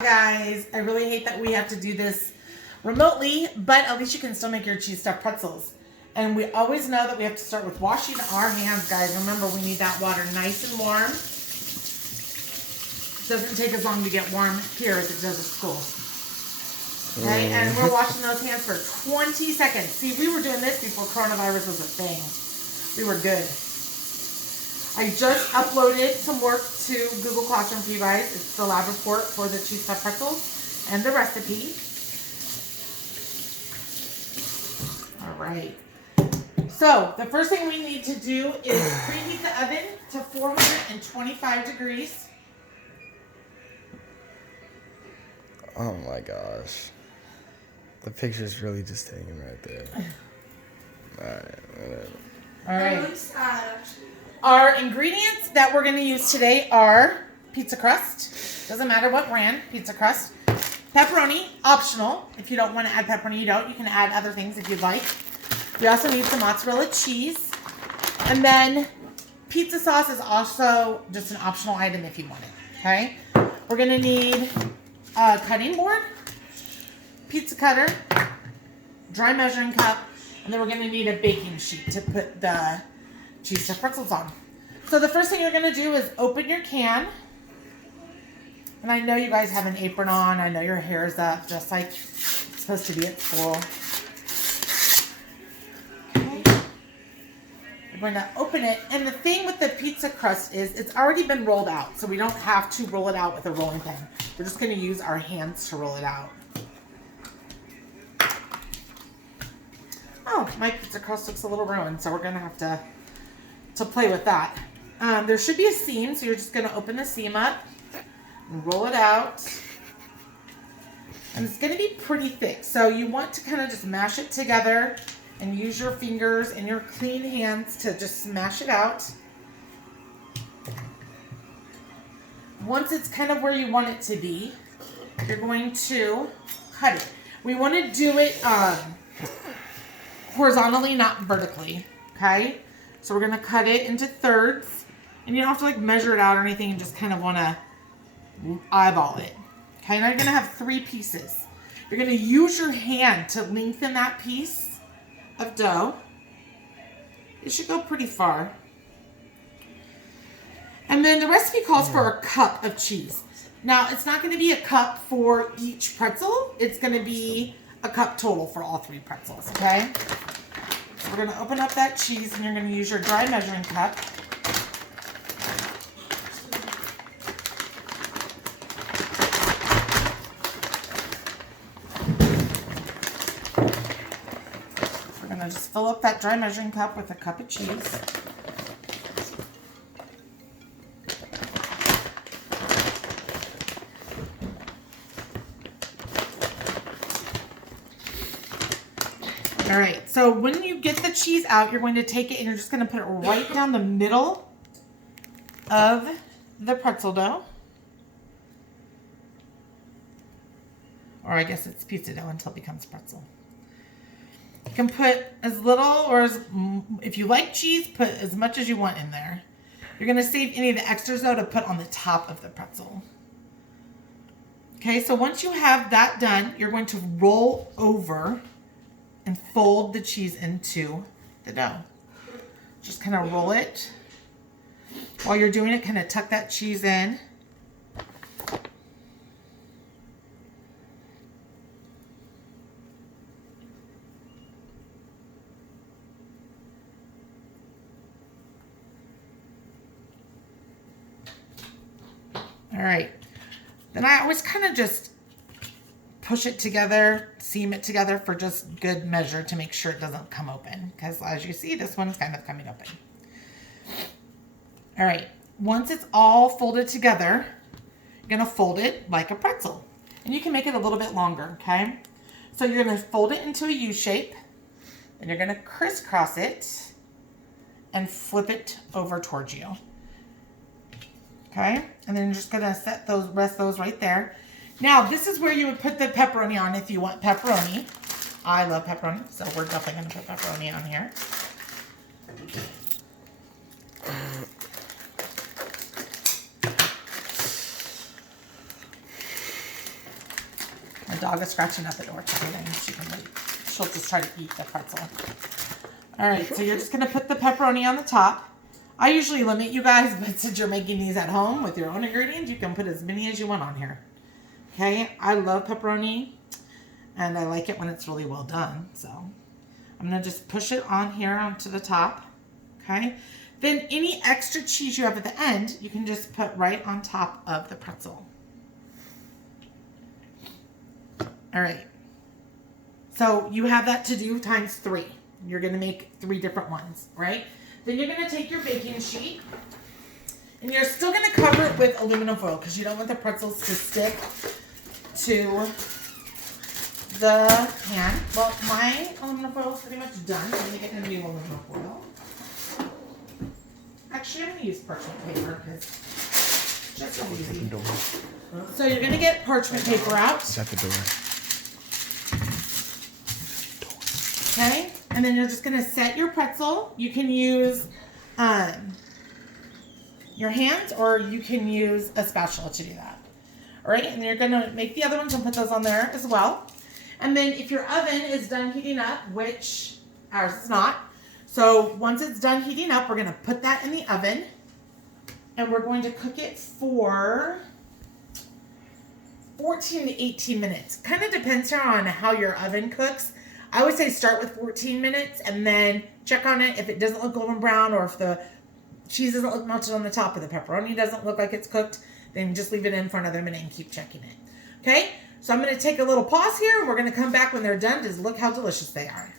Guys, I really hate that we have to do this remotely, but at least you can still make your cheese stuffed pretzels. And we always know that we have to start with washing our hands, guys. Remember, we need that water nice and warm. It doesn't take as long to get warm here as it does at school. Okay, and we're washing those hands for 20 seconds. See, we were doing this before coronavirus was a thing. We were good. I just uploaded some work to Google Classroom for you guys. It's the lab report for the cheese stuffed pretzels and the recipe. All right. So the first thing we need to do is preheat the oven to 425 degrees. Oh my gosh. The picture's really just hanging right there. Alright, whatever. Alright. Our ingredients that we're going to use today are pizza crust. Doesn't matter what brand, pizza crust. Pepperoni, optional. If you don't want to add pepperoni, you don't. You can add other things if you'd like. We also need some mozzarella cheese. And then pizza sauce is also just an optional item if you want it. Okay? We're going to need a cutting board, pizza cutter, dry measuring cup, and then we're going to need a baking sheet to put the cheese stuffed pretzels on. So the first thing you're going to do is open your can. And I know you guys have an apron on. I know your hair is up just like it's supposed to be at school. Okay. You're going to open it. And the thing with the pizza crust is it's already been rolled out. So we don't have to roll it out with a rolling pin. We're just going to use our hands to roll it out. Oh, my pizza crust looks a little ruined. So we're going to have to play with that. There should be a seam, so you're just going to open the seam up and roll it out. And it's going to be pretty thick, so you want to kind of just mash it together and use your fingers and your clean hands to just smash it out. Once it's kind of where you want it to be, you're going to cut it. We want to do it horizontally, not vertically, okay? So we're going to cut it into thirds. And you don't have to like measure it out or anything. You just kind of want to eyeball it. Okay, now you're going to have 3 pieces. You're going to use your hand to lengthen that piece of dough. It should go pretty far. And then the recipe calls for a cup of cheese. Now, it's not going to be a cup for each pretzel. It's going to be a cup total for all 3 pretzels, okay? We're going to open up that cheese and you're going to use your dry measuring cup. We're going to just fill up that dry measuring cup with a cup of cheese. All right, so when you get the cheese out, you're going to take it and you're just going to put it right down the middle of the pretzel dough. Or I guess it's pizza dough until it becomes pretzel. You can put as little or as, if you like cheese, put as much as you want in there. You're going to save any of the extras though to put on the top of the pretzel. Okay, so once you have that done, you're going to roll over and fold the cheese into the dough. Just kind of roll it. While you're doing it, kind of tuck that cheese in. All right. Then I always kind of just push it together, seam it together for just good measure to make sure it doesn't come open. Because as you see, this one's kind of coming open. All right, once it's all folded together, you're gonna fold it like a pretzel. And you can make it a little bit longer, okay? So you're gonna fold it into a U shape, and you're gonna crisscross it and flip it over towards you. Okay, and then you're just gonna set those, rest those right there. Now, this is where you would put the pepperoni on if you want pepperoni. I love pepperoni, so we're definitely going to put pepperoni on here. The dog is scratching at the door. She'll just try to eat the pretzel. All right, so you're just going to put the pepperoni on the top. I usually limit you guys, but since you're making these at home with your own ingredients, you can put as many as you want on here. Okay, I love pepperoni, and I like it when it's really well done. So I'm going to just push it on here onto the top. Okay, then any extra cheese you have at the end, you can just put right on top of the pretzel. All right. So you have that to do times 3. You're going to make 3 different ones, right? Then you're going to take your baking sheet, and you're still going to cover it with aluminum foil because you don't want the pretzels to stick to the pan. Well, my aluminum foil is pretty much done. I'm going to get a new aluminum foil. Actually, I'm going to use parchment paper because it's just so easy. So you're going to get parchment paper out. Shut the door. Okay, and then you're just going to set your pretzel. You can use your hands, or you can use a spatula to do that. All right, and you're going to make the other ones and put those on there as well. And then if your oven is done heating up, which ours is not, so once it's done heating up, we're going to put that in the oven, and we're going to cook it for 14 to 18 minutes. Kind of depends on how your oven cooks. I would say start with 14 minutes and then check on it. If it doesn't look golden brown, or if the cheese doesn't look melted on the top, or the pepperoni doesn't look like it's cooked, then just leave it in for another minute and keep checking it. Okay, so I'm going to take a little pause here, and we're going to come back when they're done to look how delicious they are.